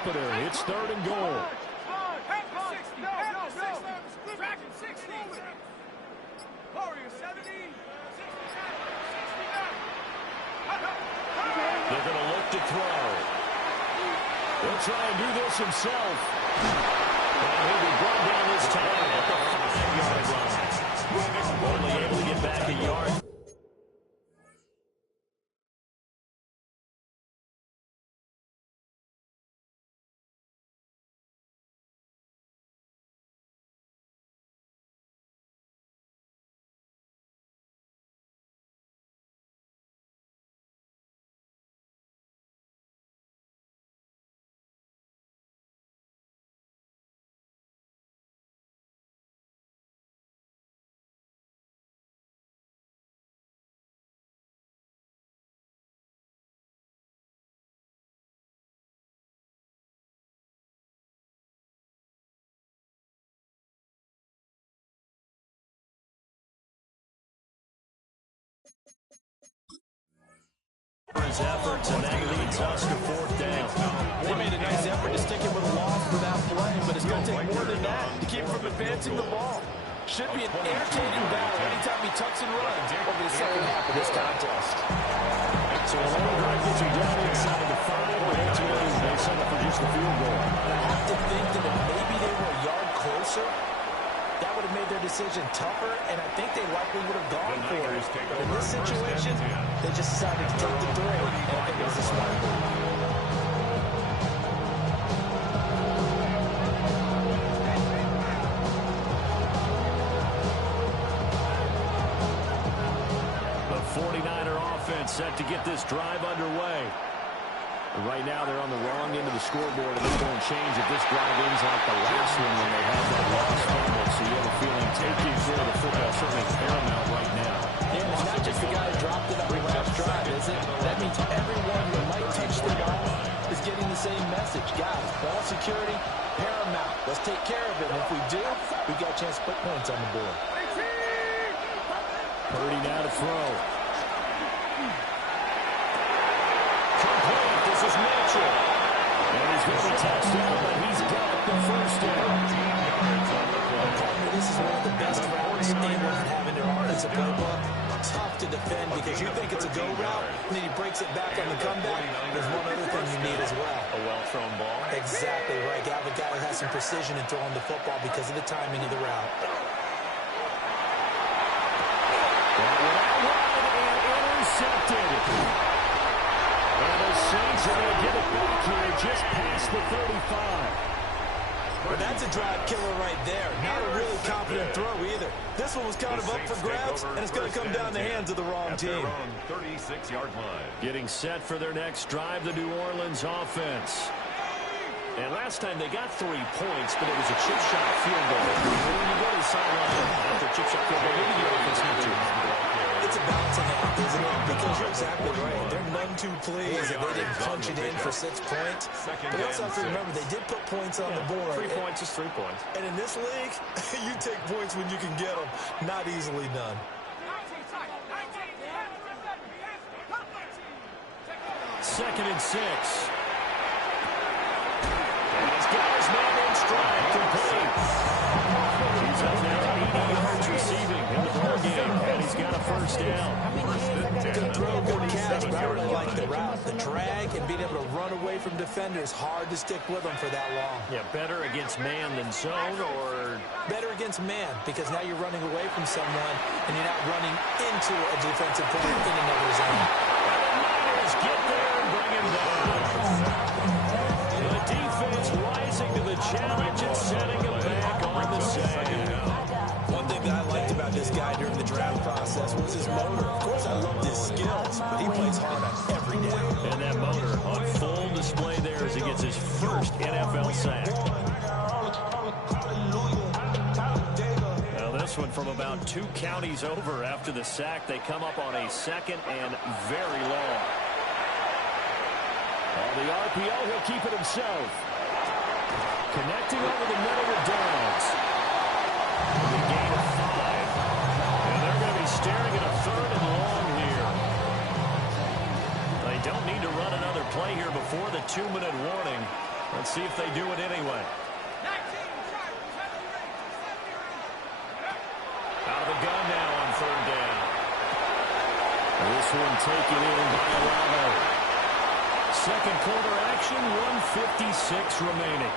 opener. It's 3rd and goal. They're going to look to throw. He'll try and do this himself. And he'll be brought down this time at the 5-yard line. Only able to get back a yard. His efforts, and that leads us to 4th down. They made a nice effort to stick it with a loss for that play, but it's going to take more than that to keep from advancing the ball. Should be an entertaining battle anytime he tucks and runs over the second half of this contest. So a long drive gets him down inside the 5, but ultimately they settle for just a field goal. I have to think that if maybe they were a yard closer, that would have made their decision tougher, and I think they likely would have gone for it. But in this situation, they just decided to take the 3, and I think it was a smart move. The 49er offense set to get this drive underway. Right now, they're on the wrong end of the scoreboard, and it won't change if this drive ends like the last one when they had that lost fumble. So you have a feeling taking care of the football certainly paramount right now. Yeah, it's not just the guy who dropped it on the last drive, is it? That means everyone who might touch the ball is getting the same message. Guys, ball security, paramount. Let's take care of it. And if we do, we've got a chance to put points on the board. Purdy now to throw. This is Mitchell. And he's going to be touchdown, but he's got the first down. This is one of the best routes anyone can have in their offensive playbook. Tough to defend because you think it's a go route, and then he breaks it back on the comeback. There's one other thing you need as well. A well-thrown ball. Exactly right. You have a guy who has some precision in throwing the football because of the timing of the route. Intercepted. And the Saints are going to get it back here just past the 35. Well, that's a drive killer right there. Not a really confident throw either. This one was kind of up for grabs, and it's going to come down the hands of the wrong team. 36-yard line. Getting set for their next drive, the New Orleans offense. And last time they got 3 points, but it was a chip shot field goal. When you go to the sideline after a chip shot field goal, maybe the offense needs to. It's a balancing act, isn't it? Because you're exactly right. They're none too pleased that they didn't punch it in for 6 points. But you also have to remember, they did put points on the board. 3 points is 3 points. And in this league, you take points when you can get them. Not easily done. Second and 6. And he's got his man in stride, complete. He's up now 80 yards receiving in the ball game, and he's got a first down. Good throw, good catch, but I really like the route. The drag and being able to run away from defenders, hard to stick with them for that long. Yeah, better against man than zone, or? Better against man, because now you're running away from someone, and you're not running into a defensive player in another zone. And the Niners get there and bring him down. The defense rising to the challenge and setting him back on the sand. One thing that I liked about this guy during the draft process was his motor. Of course, I loved his skills, but he plays hard on every down. And that motor on full display there as he gets his first NFL sack. Now this one from about 2 counties over after the sack. They come up on a 2nd and very long. On the RPO, he'll keep it himself. Connecting over the middle with Downs. The gain of 5. And they're going to be staring at a 3rd and long here. They don't need to run another play here before the 2-minute warning. Let's see if they do it anyway. Out of the gun now on third down. This one taken in by Alavo. Second quarter action, 1:56 remaining.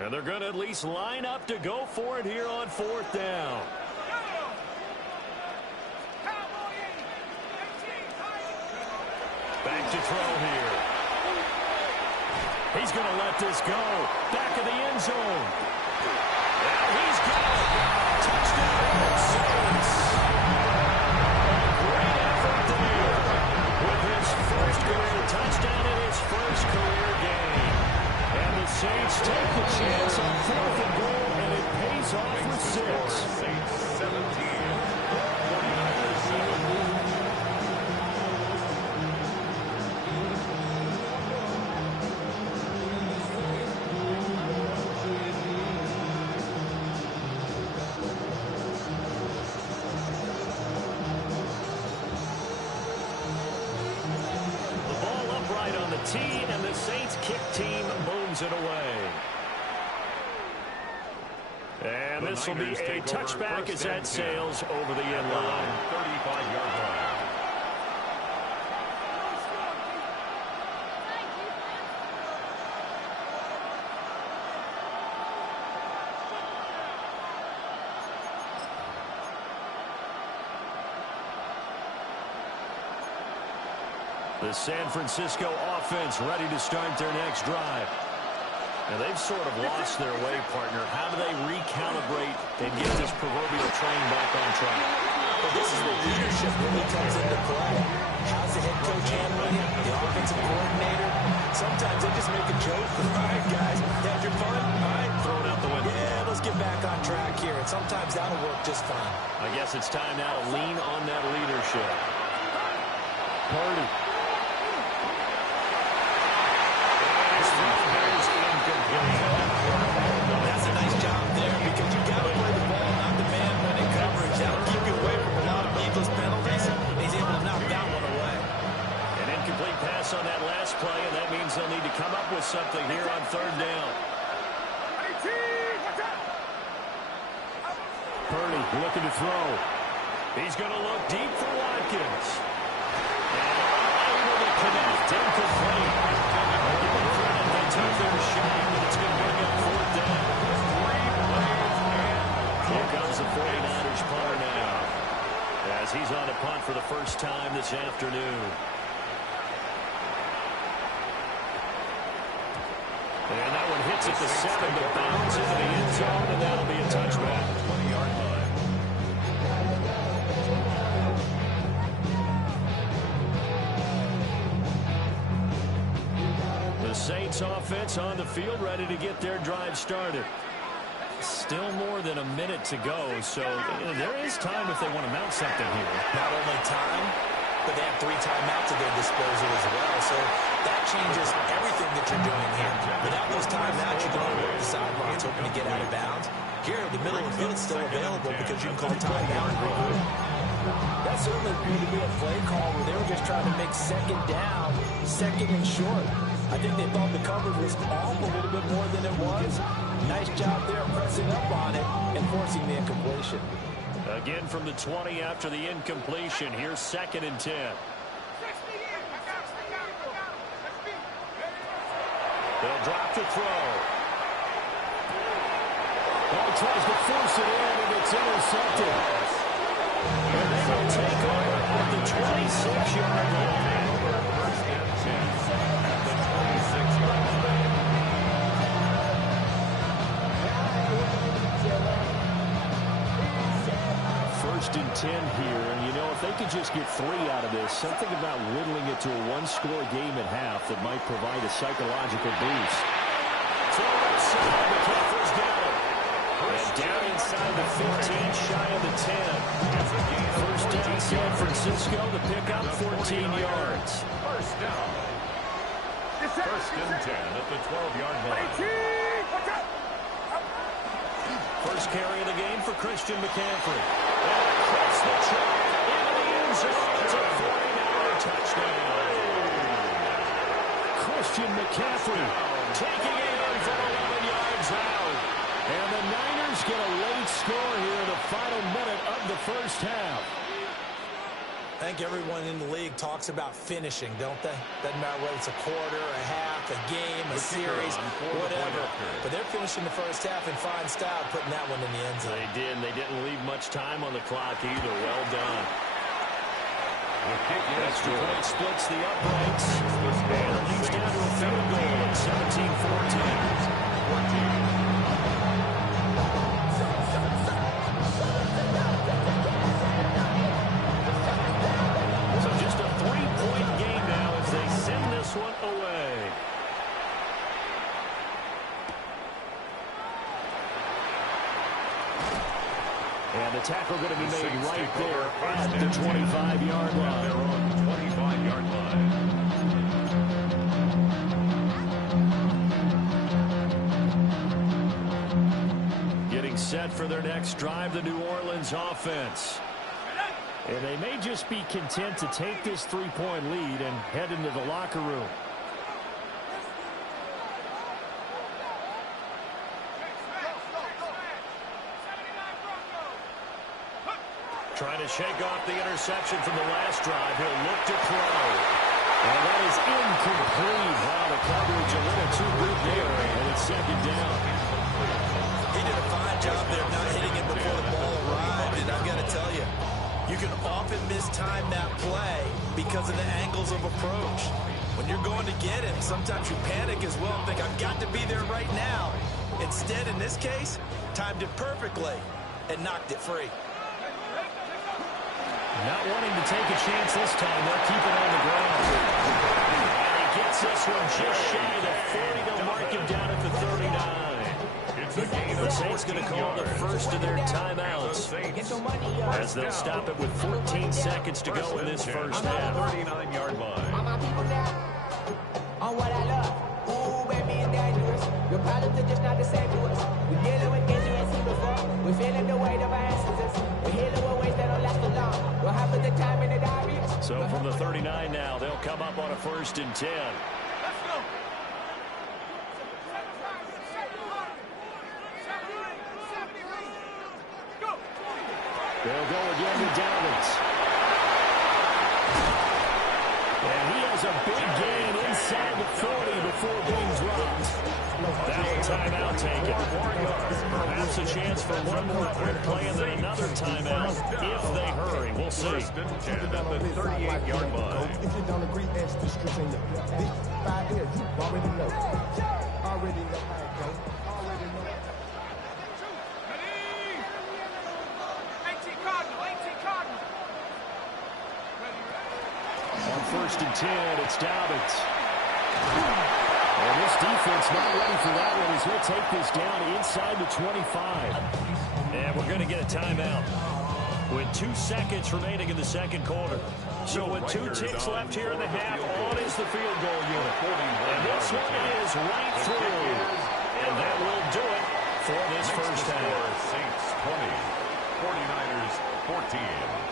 And they're going to at least line up to go for it here on fourth down. Back to throw here. He's going to let this go. Back of the end zone. And he's got it. Touchdown, Saints. Great effort there. With his first career touchdown in his first career game. And the Saints take the chance on fourth and goal, and it pays off with 6. Saints 17. The ball upright on the tee, and the Saints kick team moves it away. And this will be a touchback as that sails over the end line. 35-yard line. The San Francisco offense ready to start their next drive. And they've sort of lost their way, partner. How do they recalibrate and get this proverbial train back on track? Well, this is where leadership really comes into play. How's the head coach handling it? The offensive coordinator? Sometimes they just make a joke. All right, guys, you had your fun? All right, throw it out the window. Yeah, let's get back on track here. And sometimes that'll work just fine. I guess it's time now to lean on that leadership. Purdy. That's a nice job there because you got to play the ball, not the man when in coverage. That'll keep you away from a lot of needless penalties, and he's able to knock that one away. An incomplete pass on that last play, and that means they'll need to come up with something here on third down. Purdy looking to throw. He's going to look deep for Watkins. And able to connect, incomplete. They took their shot, but it's going to bring up fourth down. Here comes the 49ers punter now, as he's on a punt for the first time this afternoon. And that one hits at the 7 to bounce into the end zone, and that'll be a touchback. 20-yard line. The Saints offense on the field ready to get their drive started. Still more than a minute to go, so there is time if they want to mount something here. Not only time, but they have 3 timeouts at their disposal as well. So that changes everything that you're doing here. Without those timeouts, you're going to work the sidelines, hoping to get out of bounds. Here, the middle of the field is still available because you can call timeout and regroup. That certainly appeared to be a play call where they were just trying to make second down, second and short. I think they thought the coverage was off a little bit more than it was. Nice job there pressing up on it and forcing the incompletion. Again from the 20 after the incompletion. Here's 2nd and 10. They'll drop the throw. Ball tries to force it in, and it's intercepted. And they will take over at the 26-yard line. First and 10 at the 26-yard line. First and 10 here, and you know, if they could just get 3 out of this, something about whittling it to a one-score game at half that might provide a psychological boost. Throw outside, McCaffrey's got it. And down inside the 15, shy of the 10. First down, San Francisco to pick up 14 yards. First down. First and 10 at the 12-yard line. First carry of the game for Christian McCaffrey. And across the track into the end zone. It's a 49er touchdown. Christian McCaffrey taking it in from 11 yards out. And the Niners get a late score here in the final minute of the first half. I think everyone in the league talks about finishing, don't they? Doesn't matter whether it's a quarter, a half, a game, a series, whatever. But they're finishing the first half in fine style, putting that one in the end zone. They did, and they didn't leave much time on the clock either. Well done. Extra point splits the uprights. And it leads down to a field goal at 17-14. One away. And the tackle going to be made right there at the 25-yard line. They're on the 25-yard line. Getting set for their next drive, the New Orleans offense. And they may just be content to take this three-point lead and head into the locker room. Trying to shake off the interception from the last drive. He'll look to throw. And that is incomplete. Wow, the coverage a little too good there, and it's second down. He did a fine job there not hitting it before the ball arrived, and I've got to tell you, you can often mistime that play because of the angles of approach. When you're going to get him, sometimes you panic as well and think, I've got to be there right now. Instead, in this case, timed it perfectly and knocked it free. Not wanting to take a chance this time. They'll keep it on the ground. And he gets this one just shy of 40. They'll mark him down at the 39. The Saints going to call the first of their timeouts as they'll stop it with 14 seconds to go in this first half. 39-yard line. All my people down on what I love. Ooh, baby, it's dangerous. Your problems are just not the same to us. We're dealing with things you ain't seen before. We're feeling the weight of our ancestors. We're healing with ways that don't last long. What happened the time in the diary? So from the 39 now, they'll come up on a 1st and 10. They'll go again with Dallas. And he has a big gain inside the 40 before being dropped. That one timeout taken. Perhaps a chance for one more quick play and then another timeout if they hurry. We'll see. First and 10 at the 38-yard line. If you don't agree, ask the streets in your 5 years, you already know. Already know how it goes. Already know. On 1st and 10, it's Dobbins. And this defense not ready for that one as he'll take this down inside the 25. And we're going to get a timeout with 2 seconds remaining in the second quarter. So with 2 ticks left here in the half, on is the field goal unit. And this one is right through. And that will do it for this first half. Saints 20, 49ers 14.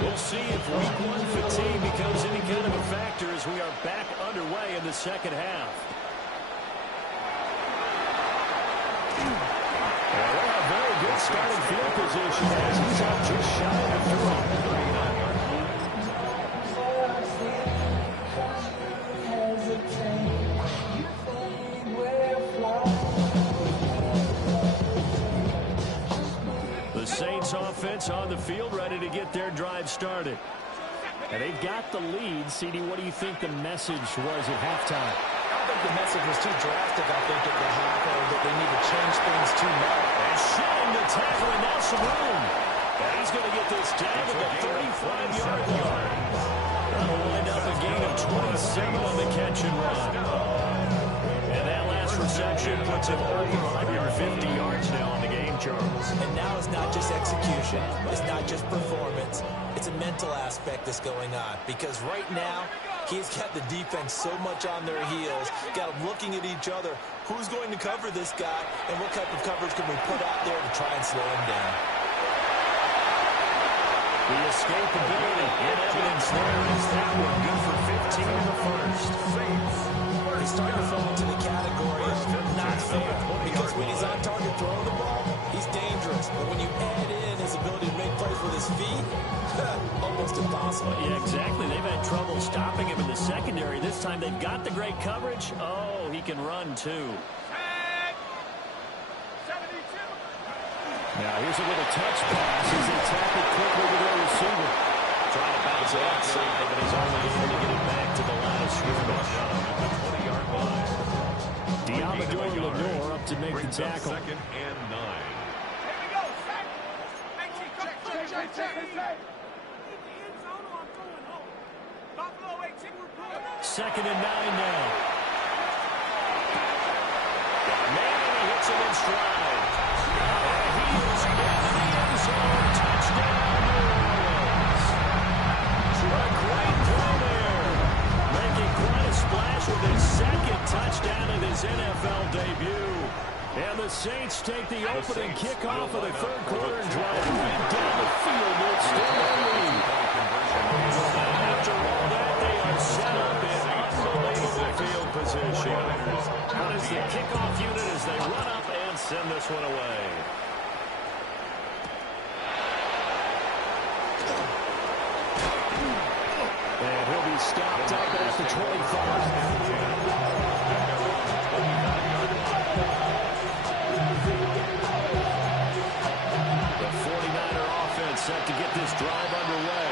We'll see if week 1 fatigue becomes any kind of a factor as we are back underway in the second half. Well, they'll have very good starting field position as he's out just shy of 3. The Saints offense on the field ready to get their drive started. And they've got the lead. CD, what do you think the message was at halftime? I don't think the message was too drastic, I think, at the half, or that they need to change things too much. And shedding the tackle, and now some room. And he's going to get this down to the 35-yard line. That'll wind up a gain of 27 on the catch and run. And that last reception puts him over 150 yards now on the game, Charles. And now it's not just execution. It's not just performance. It's a mental aspect that's going on. Because right now, he's got the defense so much on their heels, got them looking at each other. Who's going to cover this guy, and what type of coverage can we put out there to try and slow him down? The escapability in evidence there is that one. Good for 15 in the first. He's starting to fall into the category of not fair, because when he's on target throwing the ball, he's dangerous. But when you add in his ability to make plays with his feet, almost impossible. Yeah, exactly. They've had trouble stopping him in the secondary. This time they've got the great coverage. Oh, he can run too. Now here's a little touch pass as they tap it quickly to their receiver. Trying to bounce it outside, but he's only able to get it back to the line of scrimmage. The 20-yard line. Diamador Lenore up to make the tackle. Second and 9. Second and 9 now. Got a man and he hits him in stride. And he is in the end zone. Touchdown, New Orleans. A great play there. Making quite a splash with his second touchdown in his NFL debut. And the Saints take the opening kickoff of the third quarter and drive right down the field with still a lead. After all that, they are set up in unbelievable field position. What is the kickoff unit as they run up and send this one away? And he'll be stopped up at the 25. Set to get this drive underway.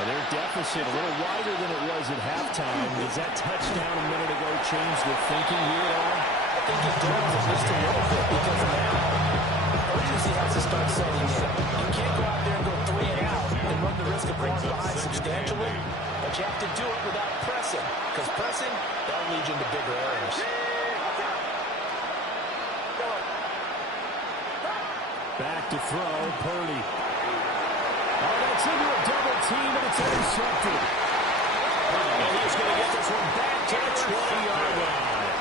And their deficit a little wider than it was at halftime. Does that touchdown a minute ago change the thinking here at all? I think it does, at least a little bit, because now urgency has to start setting in. You can't go out there and go 3 and out and run the risk of falling behind substantially, but you have to do it without pressing, because pressing, that'll lead you into bigger errors. Back to throw, Purdy. Oh, that's into a double team, and it's intercepted. And he's going to get this one back to the 20-yard line.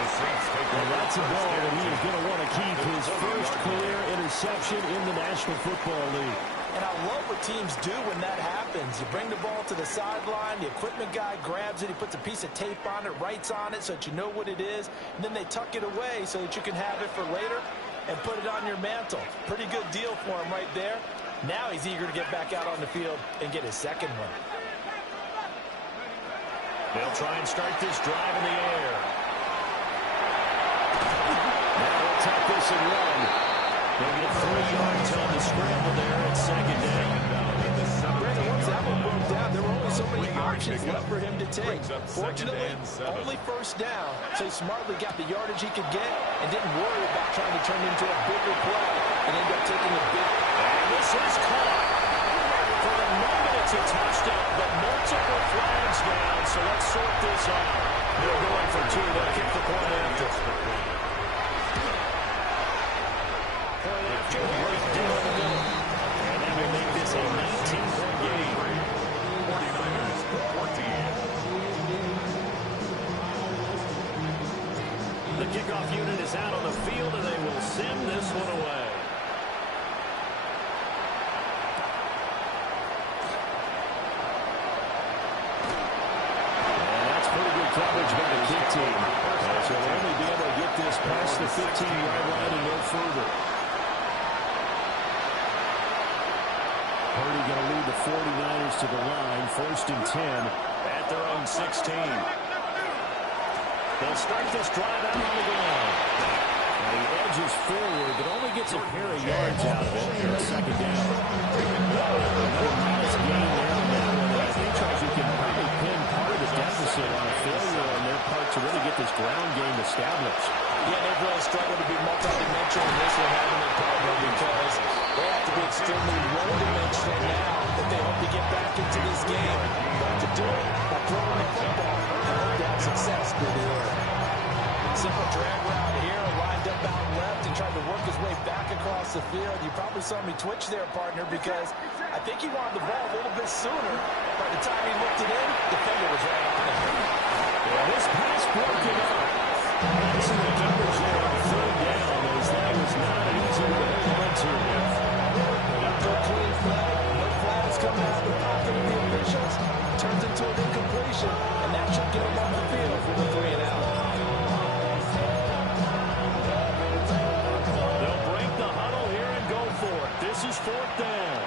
And that's a ball that he is going to want to keep his first career interception in the National Football League. And I love what teams do when that happens. You bring the ball to the sideline, the equipment guy grabs it, he puts a piece of tape on it, writes on it so that you know what it is, and then they tuck it away so that you can have it for later and put it on your mantle. Pretty good deal for him right there. Now he's eager to get back out on the field and get his second one. They'll try and start this drive in the air. Now they'll take this and run. They'll get 3 yards on the scramble there at second down. Brandon, once that one broke down, there were only so many options left for him to take. Fortunately, only first down, so he smartly got the yardage he could get and didn't worry about trying to turn into a bigger play and end up taking a big. And this is caught. For the moment, it's a touchdown, but multiple flags down, so let's sort this out. They're going for 2. They'll kick the point after. Point after, right down the middle. And that will make this a 19-point game. 49ers 14. The kickoff unit is out on the field, and they will send this one away. And that's pretty good coverage by the kick team. So they'll only be able to get this past the 15-yard line and no further. Purdy going to lead the 49ers to the line, 1st and 10 at their own 16. They'll start this drive out on the ground. And he edges forward, but only gets gets a pair of yards out of it. And a second down. Another nice gain there on that one. And I think, Charles, you can probably pin part of the deficit on a failure on their part to really get this ground game established. Yeah, they've really struggled to be multi-dimensional in this one, having their partner, because they have to be extremely one-dimensional now if they hope to get back into this game. But to do it by throwing the football and hope to have success through the air. Simple drag route here, lined up out left and tried to work his way back across the field. You probably saw me twitch there, partner, because I think he wanted the ball a little bit sooner. By the time he looked it in, the defender was right on him. Yeah, this pass broken up. Excellent coverage there on third down, as that was not an easy one to hold on to. After a clean play, no flags coming out of the pocket of the officials. Turns into an incompletion, and that should get him off the field for the 3 and out. They'll break the huddle here and go for it. This is fourth down.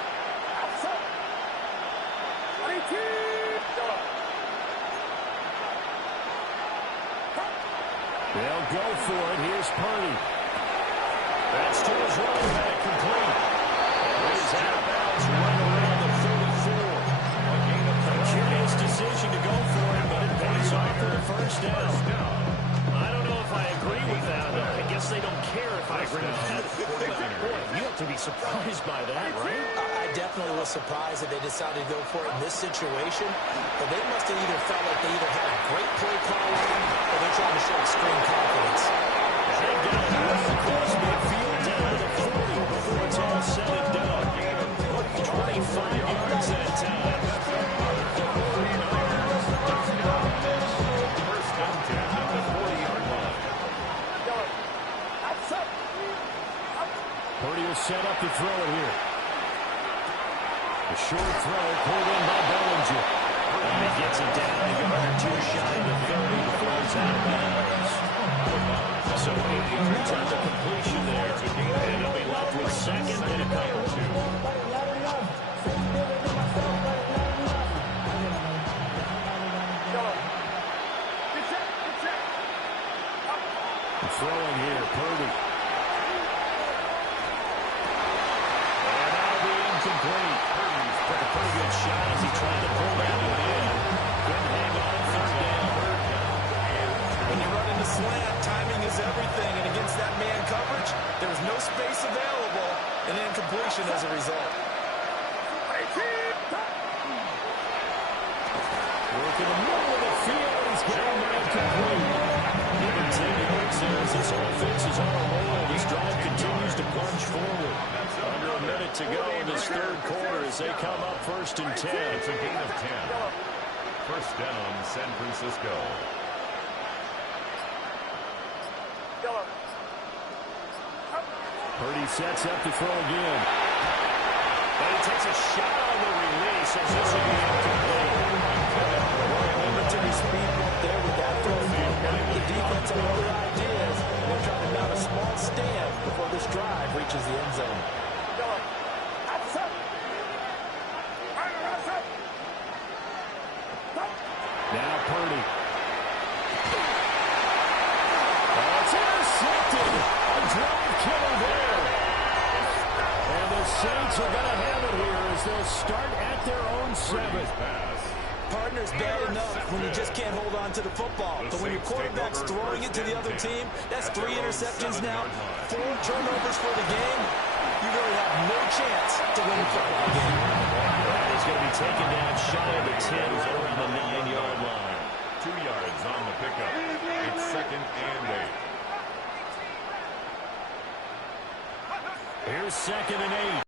They'll go for it. Here's Purdy. That's to his running back, complete. He's out of bounds, right around the 34. A curious decision to go for it, but it pays off for the first down. I don't know if I agree with that. I guess they don't care if I agree with that. Boy, you have to be surprised by that, right? I definitely was surprised that they decided to go for it in this situation, but they must have either felt like they either had a great play calling or they're trying to show extreme confidence. They got it right across midfield down to the 40 before it's all said and done. 25 yards that time. First and 10 at the 40-yard line. Purdy will set up to throw it here. A short throw pulled in by Bellinger. And he gets it down a yard or two shy of the 30 before he's out of bounds. So 8 yards on the completion there. And he'll be left with second and a couple. Throwing here, Purdy. And that'll be incomplete. Purdy's took a pretty good shot as he tried to pull that one in. Couldn't hang on third down. When you run into slant, timing is everything, and against that man coverage, there's no space available, and incompletion as a result. Work in the middle of the field. He's getting that complete. Given 10 yards there as this offense is on a roll. This drive continues to plunge forward. Under a minute to go in this third quarter as they come up first and 10. It's a gain of 10. First down, San Francisco. Purdy sets up to throw again. And he takes a shot on the release as this will be incomplete. Limited speed right there with that throw. The defense had other ideas. They're trying to mount a small stand before this drive reaches the end zone. Now Purdy. Oh, it's intercepted. A drive killer there. And the Saints are going to have it here as they'll start at their own 7. Partner's bad enough when you just can't hold on to the football. But when your quarterback's throwing it to the other team, that's 3 interceptions now, 4 turnovers for the game. You really have no chance to win the football game. He's going to be taken down shy of the 10 over the 9-yard line. 2 yards on the pickup. It's second and 8. Here's second and 8.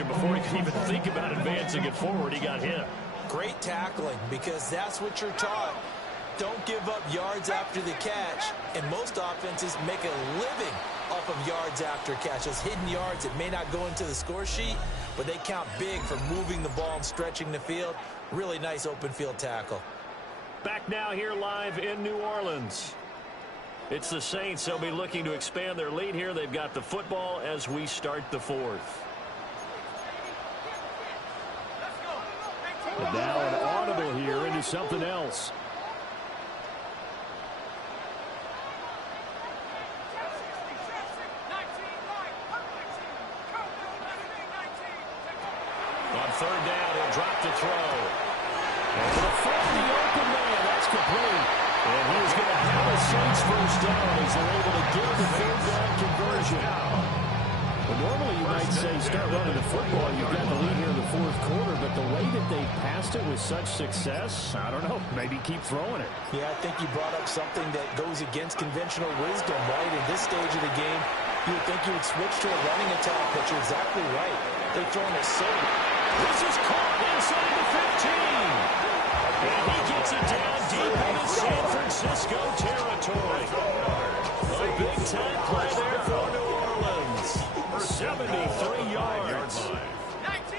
And before he could even think about advancing it forward, he got hit. Great tackling, because that's what you're taught. Don't give up yards after the catch. And most offenses make a living off of yards after catches. Hidden yards that may not go into the score sheet, but they count big for moving the ball and stretching the field. Really nice open field tackle. Back now here live in New Orleans. It's the Saints. They'll be looking to expand their lead here. They've got the football as we start the fourth. And now an audible here into something else. On third down, he'll drop the throw. And to find the open man, that's complete. And he's going to have a Saints first down as they're able to get the third down conversion. Well, normally you might say start running the football. You've got the lead here in the fourth quarter, but the way that they passed it with such success, I don't know, maybe keep throwing it. Yeah, I think you brought up something that goes against conventional wisdom, right? In this stage of the game, you would think you would switch to a running attack, but you're exactly right. They've thrown it so. This is caught inside the 15. And he gets it down deep into San Francisco territory. A big-time play there for New Orleans. 73 yards. 19.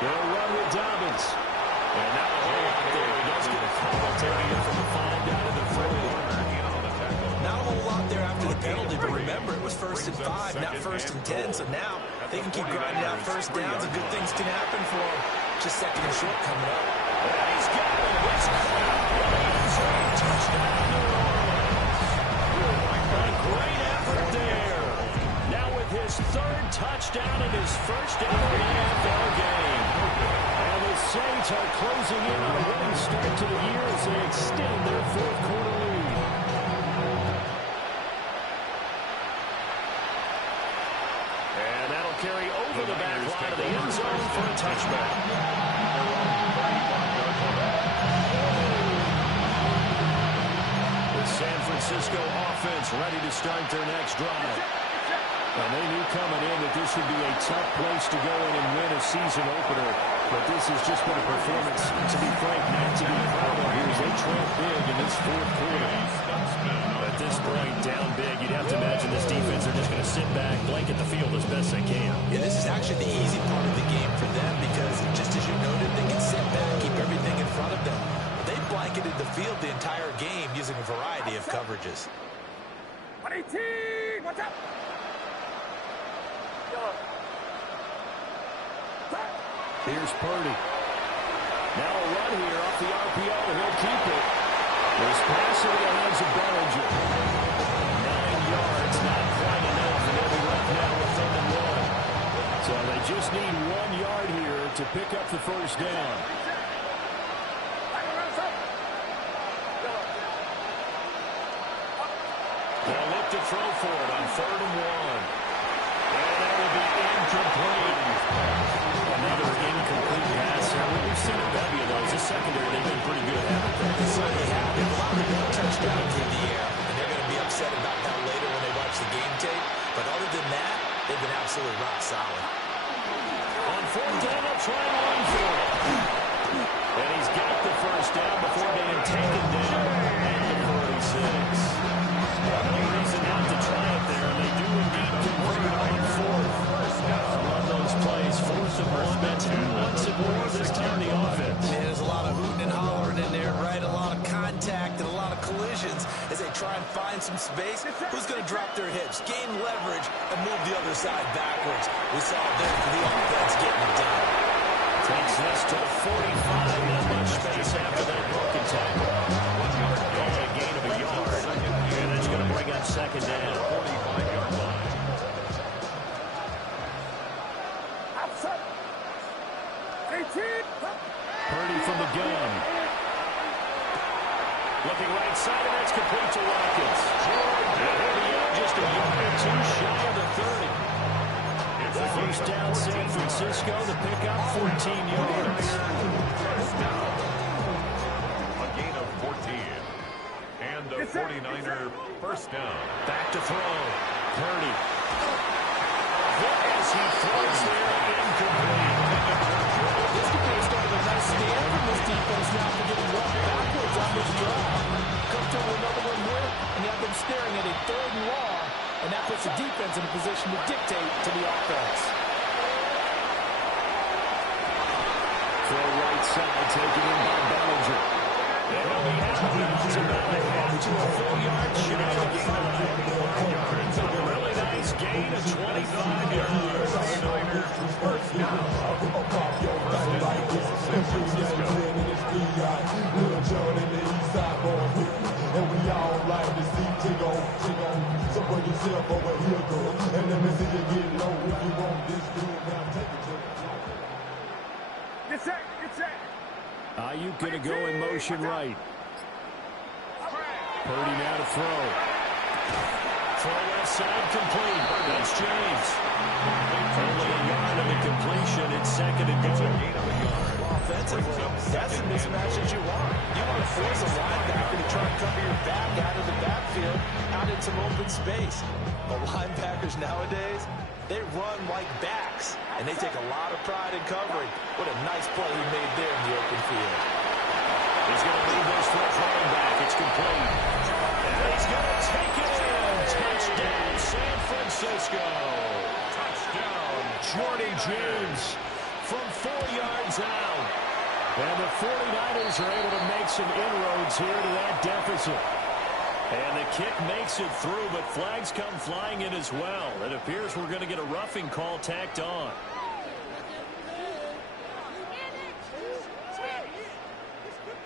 They'll run with Dobbins. And now a whole lot there. He does get a call taking it from the 5 down to the 3. Not a whole lot there after the penalty, but remember, it was 1st and 5, not 1st and 10, so now they can keep grinding out first downs and good things can happen for them. Just 2nd and short coming up. And he's got it. It's caught. Touchdown, New Orleans. A great effort there. Now with his 3rd touchdown and his first ever NFL game. And the Saints are closing in on a winning start to the year as they extend their 4th quarter lead. And that'll carry over the back line of the end zone for a touchback. The San Francisco offense ready to start their next drive. And they knew coming in that this would be a tough place to go in and win a season opener. But this has just been a performance, to be frank, not to be proud of here as they trail big in this 4th quarter. At this point, down big, you'd have to imagine this defense are just going to sit back, blanket the field as best they can. Yeah, this is actually the easy part of the game for them because, just as you noted, they can sit back, keep everything in front of them. They blanketed the field the entire game using a variety of coverages. 118, what's up? Here's Purdy. Now a run here off the RPO. He'll keep it. This pass into the hands of Bellinger. 9 yards, not quite enough, and they'll be left now with 3rd and 1. So they just need 1 yard here to pick up the first down. They'll look to throw for it on 3rd and 1. And that will be incomplete. Another incomplete pass. We've seen a bevy of those. This secondary, they've been pretty good, haven't they? They certainly have. They've allowed 1 touchdown through the air, and they're going to be upset about that later when they watch the game tape. But other than that, they've been absolutely rock solid. On 4th down, they'll try and run for it. And he's got the first down before being taken down at the 46. No reason not to try it there, and they do indeed convert it on 4th. Love those plays. 4th and 1. That's 2 once and more this time the offense. Man, there's a lot of hooting and hollering in there, right? A lot of contact and a lot of collisions as they try and find some space. Who's going to drop their hips, gain leverage, and move the other side backwards? We saw it there for the offense getting it done. Takes this to the 45. Not much space after that broken tackle. 1 yard, call it a gain of a yard. And that's going to bring up 2nd down. 45-yard line. Purdy from the gun. Looking right side, and that's complete to Watkins. Just a yard or 2 shy of the 30. First down, San Francisco. The pickup, 14 yards. A gain of 14. And the 49er first down. Back to throw. Purdy. As he throws there, incomplete. This could be a start of a nice stand from this defense now for getting walked backwards on this drive. Come to another one here, and you have them staring at a 3rd and long, and that puts the defense in a position to dictate to the offense. Throw right side, taken in by Bellinger. And he'll be out of bounds about a half to a 4-yard shot. A really nice gain of 25 yards. First down. pushing right. Purdy now to throw. Throw left side complete. That's James. Only a yard of the completion. It's second and goal. Offensively, that's the mismatch that you want. You want to force a linebacker to try and cover your back out of the backfield, out in some open space. But linebackers nowadays, they run like backs, and they take a lot of pride in covering. What a nice play he made there in the open field. He's going to leave this for a running back. It's complete. And he's going to take it in. Touchdown, San Francisco. Touchdown, Jordy James from 4 yards out. And the 49ers are able to make some inroads here to that deficit. And the kick makes it through, but flags come flying in as well. It appears we're going to get a roughing call tacked on.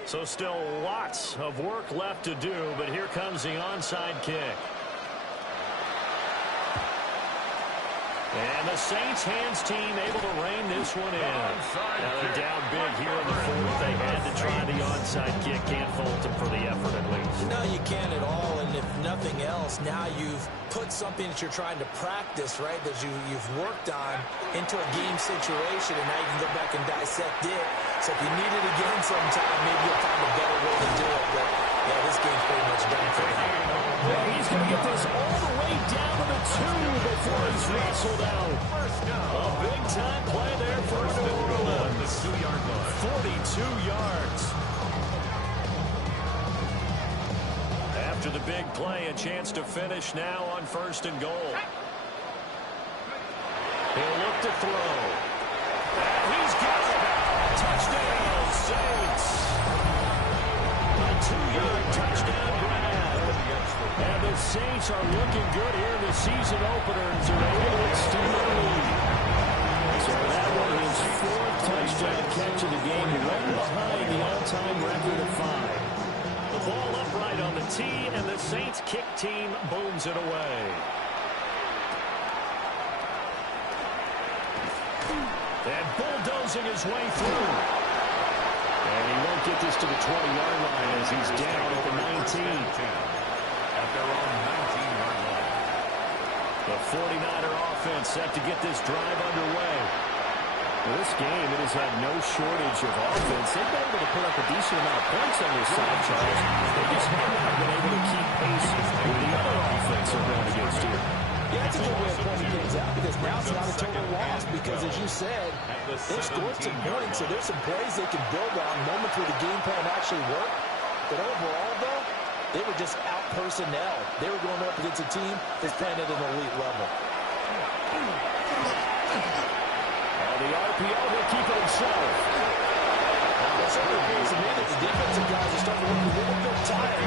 So still lots of work left to do, but here comes the onside kick. And the Saints hands team able to rein this one in. Now they're down big here in the fourth. They had to try the onside kick. Can't fault them for the effort at least. No, you can't at all. And if nothing else, now you've put something that you're trying to practice, right, that you've worked on into a game situation, and now you can go back and dissect it. So if you need it again sometime, maybe you'll find a better way to do it. But, yeah, this game's pretty much done for him. Well, he's going to get this all the way down to the 2 before he's wrestled out. A big-time play there for New Orleans. 42 yards. After the big play, a chance to finish now on 1st and goal. He'll look to throw. And he's got it. Touchdown, Saints. A 2-yard touchdown grab. And the Saints are looking good here in the season openers. They're able to extend the lead. So that one is 4th touchdown catch of the game, right behind the all-time record of 5. The ball upright on the tee, and the Saints kick team booms it away. And bulldozing his way through. And he won't get this to the 20-yard line as he's down at the 19. At their own 19-yard line. The 49er offense set to get this drive underway. Well, this game, it has had no shortage of offense. They've been able to put up a decent amount of points on this side, Charles. They just have not been able to keep pace with the other offense they're going against here. Yeah, that's a good way of pointing things out, because now it's not a total loss, because as you said, they've scored some points, so there's some plays they can build on, moments where the game plan actually worked. But overall, though, they were just out personnel. They were going up against a team that's playing at an elite level. The RPO, he'll keep it himself. It certainly appears to me that the defensive guys are starting to look a little bit tired.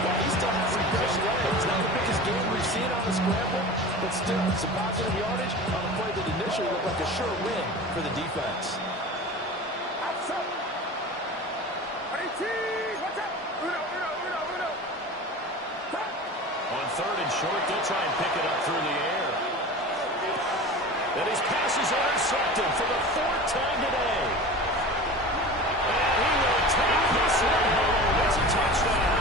While he still has some fresh legs. It's not the biggest game we've seen on the scramble, but still, some positive yardage on a play that initially looked like a sure win for the defense. On 3rd and short, they'll try and pick it up through the air. And his pass is intercepted for the 4th time today. And he will take this one home. It's a touchdown.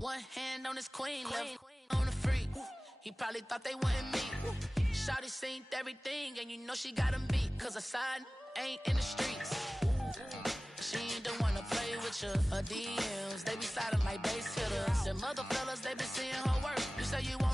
One hand on his queen, left on the freak. He probably thought they wouldn't meet. Shawty seen everything, and you know she got him beat. Cause her side ain't in the streets. She ain't the one to play with you. Her DMs, they be sliding like base hitters. Them other fellas, they been seeing her work. You say you want